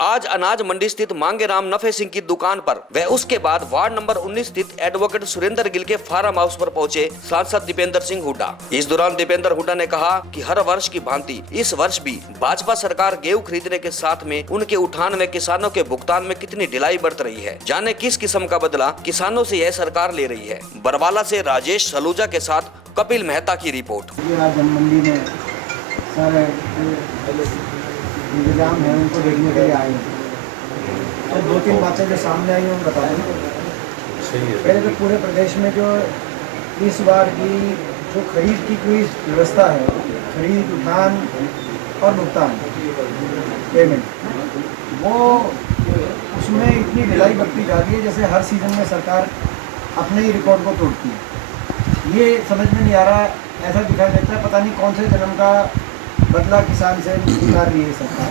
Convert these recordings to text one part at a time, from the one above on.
आज अनाज मंडी स्थित मांगेराम नफे सिंह की दुकान पर व उसके बाद वार्ड नंबर 19 स्थित एडवोकेट सुरेंद्र गिल के फार्म हाउस पर पहुंचे सांसद दीपेंद्र सिंह हुड्डा। इस दौरान दीपेंद्र हुड्डा ने कहा कि हर वर्ष की भांति इस वर्ष भी भाजपा सरकार गेहूं खरीदने के साथ में उनके उठान में किसानों के भुगतान में कितनी ढिलाई बरत रही है। जाने किस किस्म का बदला किसानों से यह सरकार ले रही है। बरवाला से राजेश सलूजा के साथ कपिल मेहता की रिपोर्ट। इंतजाम है उनको देखने के लिए आए हैं। तो दो तीन बातें जो सामने आई हैं बता दें। पहले तो पूरे प्रदेश में जो इस बार की जो खरीद की कोई व्यवस्था है, खरीद, उठान और भुगतान पेमेंट, वो उसमें इतनी ढिलाई बरती जा रही है जैसे हर सीज़न में सरकार अपने ही रिकॉर्ड को तोड़ती है। ये समझ में नहीं आ रहा, ऐसा दिखाई देता है पता नहीं कौन से जन्म का बदला किसान से निकाल रही है सरकार।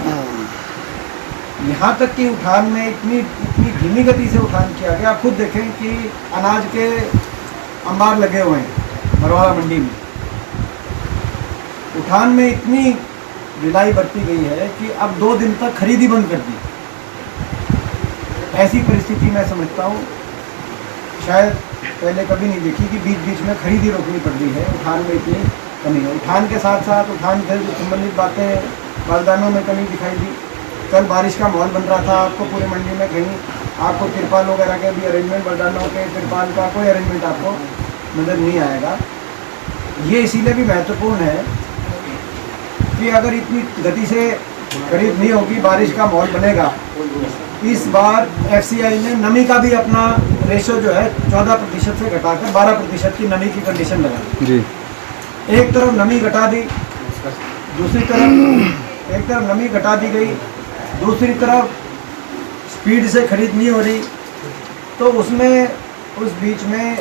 यहाँ तक कि उठान में इतनी धीमी गति से उठान किया गया। आप खुद देखें कि अनाज के अंबार लगे हुए हैं बरवाला मंडी में, उठान में इतनी ढिलाई बरती गई है कि अब 2 दिन तक खरीदी बंद कर दी। ऐसी परिस्थिति मैं समझता हूँ शायद पहले कभी नहीं देखी कि बीच बीच में खरीदी रोकनी पड़ रही है। उठान में इतनी कमी है। उठान के साथ साथ उठान से संबंधित बातें, बारदानों में कमी दिखाई दी। कल बारिश का माहौल बन रहा था, आपको पूरी मंडी में कहीं आपको तिरपाल वगैरह के भी अरेंजमेंट, बारदानों के तिरपाल का कोई अरेंजमेंट आपको नज़र नहीं आएगा। ये इसीलिए भी महत्वपूर्ण है कि अगर इतनी गति से खरीद नहीं होगी, बारिश का माहौल बनेगा। इस बार FCI ने नमी का भी अपना रेशो जो है 14% से घटाकर 12% की नमी की कंडीशन लगा जी। एक तरफ नमी घटा दी, दूसरी तरफ एक तरफ नमी घटा दी गई, दूसरी तरफ स्पीड से खरीद नहीं हो रही। तो उसमें उस बीच में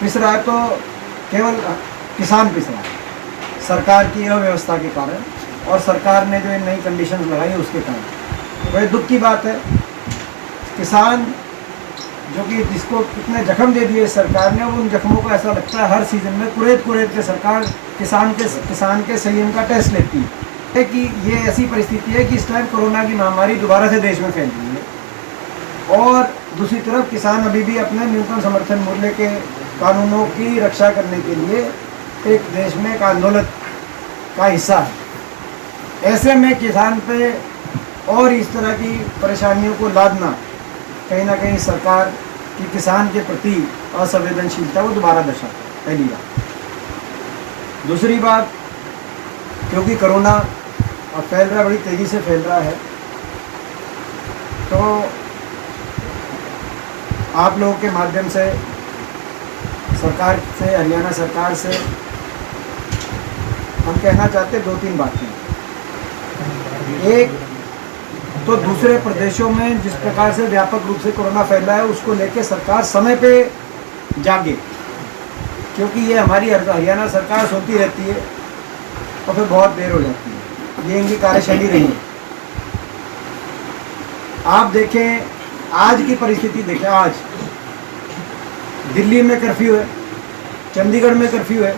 पिस रहा है तो केवल किसान पिस रहा है सरकार की अव्यवस्था के कारण, और सरकार ने जो नई कंडीशंस लगाई उसके कारण। बड़े दुख की बात है, किसान जो कि जिसको कितने जख्म दे दिए सरकार ने, उन जख्मों को ऐसा लगता है हर सीज़न में कुरेद के सरकार किसान के संयम का टेस्ट लेती है कि ये ऐसी परिस्थिति है कि इस टाइम कोरोना की महामारी दोबारा से देश में फैल रही है, और दूसरी तरफ किसान अभी भी अपने न्यूनतम समर्थन मूल्य के कानूनों की रक्षा करने के लिए एक देश में एक आंदोलन का हिस्सा है। ऐसे में किसान पे और इस तरह की परेशानियों को लादना कहीं ना कहीं सरकार की किसान के प्रति असंवेदनशीलता को दोबारा दर्शाता है। पहली बात। दूसरी बात, क्योंकि कोरोना अब फैल रहा है, बड़ी तेज़ी से फैल रहा है, तो आप लोगों के माध्यम से सरकार से, हरियाणा सरकार से हम कहना चाहते हैं 2-3 बातें। एक तो दूसरे प्रदेशों में जिस प्रकार से व्यापक रूप से कोरोना फैल रहा है उसको लेकर सरकार समय पे जागे, क्योंकि ये हमारी हरियाणा सरकार सोती रहती है और फिर बहुत देर हो जाती है। ये इनकी कार्यशैली रही है। आप देखें आज की परिस्थिति, देखें आज दिल्ली में कर्फ्यू है, चंडीगढ़ में कर्फ्यू है,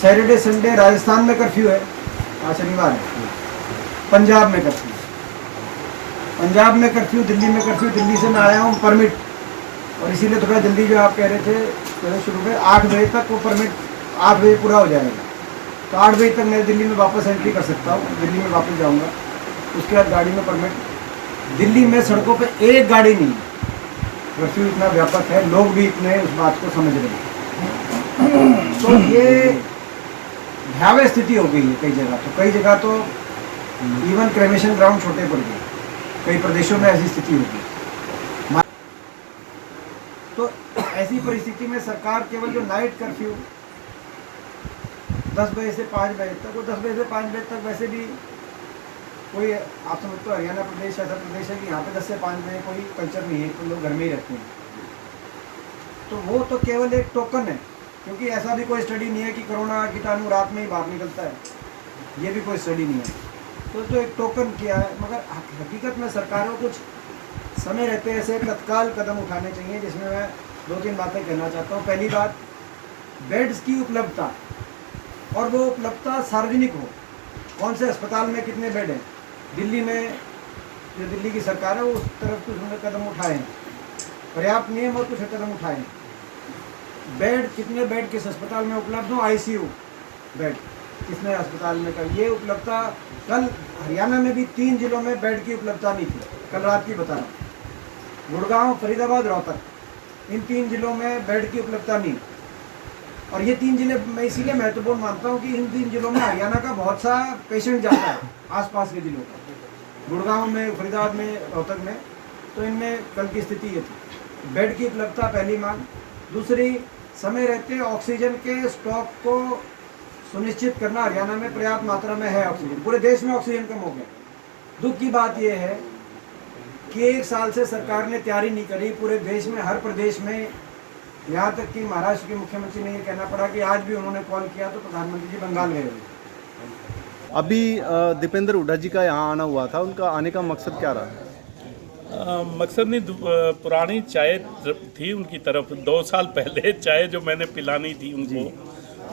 सैटरडे संडे राजस्थान में कर्फ्यू है, आज शनिवार है, पंजाब में कर्फ्यू, पंजाब में कर्फ्यू, दिल्ली में कर्फ्यू। दिल्ली से मैं आया हूँ परमिट, और इसीलिए थोड़ा जल्दी जो आप कह रहे थे शुरू में 8 बजे तक वो परमिट 8 बजे पूरा हो जाएगा, तो 8 बजे तक मैं दिल्ली में वापस एंट्री कर सकता हूँ। दिल्ली में वापस जाऊँगा, उसके बाद गाड़ी में परमिट। दिल्ली में सड़कों पे एक गाड़ी नहीं है, कर्फ्यू इतना व्यापक है, लोग भी इतने उस बात को समझ रहे हैं। तो ये भयावह स्थिति हो गई है कई जगह तो इवन क्रेमेशन ग्राउंड छोटे पड़ गए, कई प्रदेशों में ऐसी स्थिति होगी। तो ऐसी परिस्थिति में सरकार केवल जो नाइट कर्फ्यू 10 बजे से 5 बजे तक, वो 10 बजे से 5 बजे तक वैसे भी कोई, आप समझते हो हरियाणा प्रदेश ऐसा प्रदेश है कि यहाँ पे 10 से 5 बजे कोई कल्चर नहीं है, तो लोग घर में ही रहते हैं। तो वो तो केवल एक टोकन है, क्योंकि ऐसा भी कोई स्टडी नहीं है कि कोरोना कीटाणु रात में ही बाहर निकलता है, ये भी कोई स्टडी नहीं है। तो एक टोकन किया है, मगर हकीकत में सरकारों को कुछ समय रहते ऐसे तत्काल कदम उठाने चाहिए, जिसमें मैं 2-3 बातें कहना चाहता हूँ। पहली बात बेड्स की उपलब्धता, और वो उपलब्धता सार्वजनिक हो। कौन से अस्पताल में कितने बेड हैं, दिल्ली में जो दिल्ली की सरकार है उस तरफ कुछ उन्होंने कदम उठाए हैं, पर्याप्त नियम और कुछ कदम उठाए हैं। बेड, कितने बेड किस अस्पताल में उपलब्ध हो, आईसीयू बेड कितने अस्पताल में कर, ये उपलब्धता। कल हरियाणा में भी 3 जिलों में बेड की उपलब्धता नहीं थी, कल रात की बता रहा हूँ। गुड़गांव, फरीदाबाद, रोहतक, इन 3 जिलों में बेड की उपलब्धता नहीं। और ये 3 जिले मैं इसीलिए महत्वपूर्ण मानता हूँ कि इन 3 जिलों में हरियाणा का बहुत सा पेशेंट जाता है, आसपास के जिलों का, गुड़गांव में, फरीदाबाद में, रोहतक में। तो इनमें कल की स्थिति ये थी। बेड की उपलब्धता पहली मांग। दूसरी, समय रहते ऑक्सीजन के स्टॉक को सुनिश्चित करना। हरियाणा में पर्याप्त मात्रा में है ऑक्सीजन, पूरे देश में ऑक्सीजन कम हो गया। दुख की बात यह है कि 1 साल से सरकार ने तैयारी नहीं करी पूरे देश में, हर प्रदेश में, यहाँ तक कि महाराष्ट्र के मुख्यमंत्री ने ये कहना पड़ा कि आज भी उन्होंने कॉल किया तो प्रधानमंत्री जी बंगाल गए हुए। अभी दीपेंद्र हुड्डा जी का यहाँ आना हुआ था, उनका आने का मकसद क्या रहा? मकसद नहीं, पुरानी चाय थी उनकी तरफ, 2 साल पहले चाय जो मैंने पिलानी थी उनको,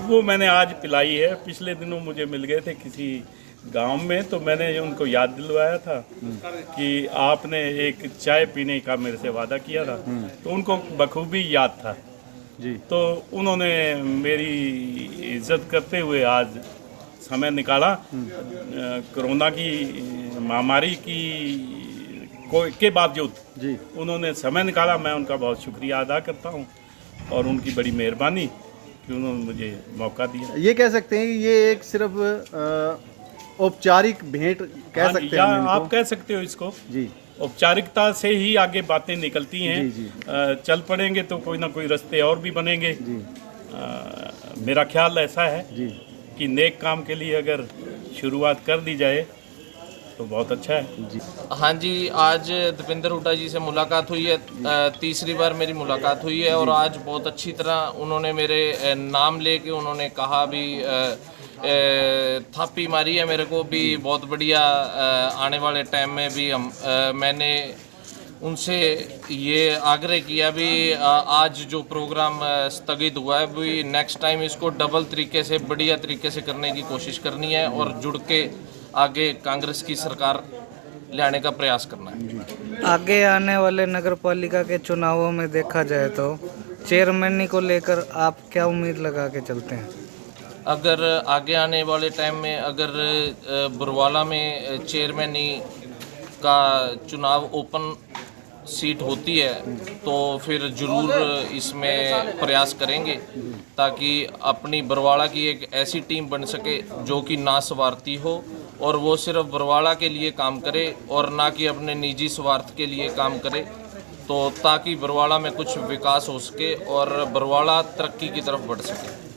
वो मैंने आज पिलाई है। पिछले दिनों मुझे मिल गए थे किसी गांव में, तो मैंने उनको याद दिलवाया था कि आपने एक चाय पीने का मेरे से वादा किया था, तो उनको बखूबी याद था जी। तो उन्होंने मेरी इज्जत करते हुए आज समय निकाला। कोरोना की महामारी के बावजूद जी उन्होंने समय निकाला, मैं उनका बहुत शुक्रिया अदा करता हूँ और उनकी बड़ी मेहरबानी कि उन्होंने मुझे मौका दिया। ये कह सकते हैं कि ये एक सिर्फ औपचारिक भेंट कह सकते हैं या हम इनको? आप कह सकते हो इसको जी। औपचारिकता से ही आगे बातें निकलती हैं। जी, चल पड़ेंगे तो कोई ना कोई रास्ते और भी बनेंगे। जी मेरा ख्याल ऐसा है जी कि नेक काम के लिए अगर शुरुआत कर दी जाए तो बहुत अच्छा है। जी। हाँ जी, आज दीपेंद्र हुड्डा जी से मुलाकात हुई है। तीसरी बार मेरी मुलाकात हुई है और आज बहुत अच्छी तरह उन्होंने मेरे नाम लेके उन्होंने कहा भी, थापी मारी है मेरे को भी, बहुत बढ़िया। आने वाले टाइम में भी मैंने उनसे ये आग्रह किया भी, आज जो प्रोग्राम स्थगित हुआ है भी, नेक्स्ट टाइम इसको डबल तरीके से, बढ़िया तरीके से करने की कोशिश करनी है और जुड़ के आगे कांग्रेस की सरकार लाने का प्रयास करना है। आगे आने वाले नगर पालिका के चुनावों में देखा जाए तो चेयरमैनी को लेकर आप क्या उम्मीद लगा के चलते हैं? अगर आगे आने वाले टाइम में अगर बरवाला में चेयरमैनी का चुनाव ओपन सीट होती है तो फिर ज़रूर इसमें प्रयास करेंगे ताकि अपनी बरवाला की एक ऐसी टीम बन सके जो कि ना स्वार्थी हो और वो सिर्फ बरवाला के लिए काम करे और ना कि अपने निजी स्वार्थ के लिए काम करे, तो ताकि बरवाला में कुछ विकास हो सके और बरवाला तरक्की की तरफ बढ़ सके।